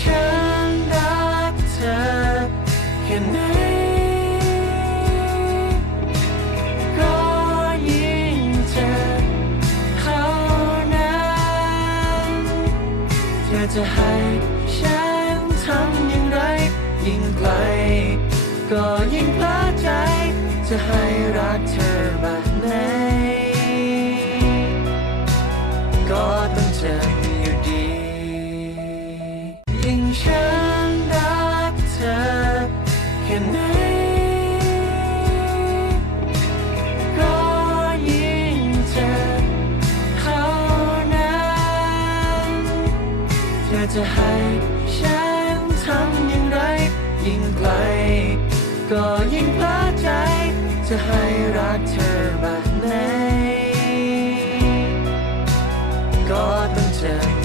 ฉันรักเธอแค่ไหนก็ยิ่งเจอเท่านั้นเธอจะให้ฉันทำอย่างไร ยิ่งไกล ก็ยิ่งพลาดใจ จะให้รักเธอแบบไหนก็ต้องเจอ อจะให้ฉันทำอย่างไร ยิ่งไกล ก็ยิ่งพลาดใจ จะให้รักเธอแบบไหน ก็ต้องเจอ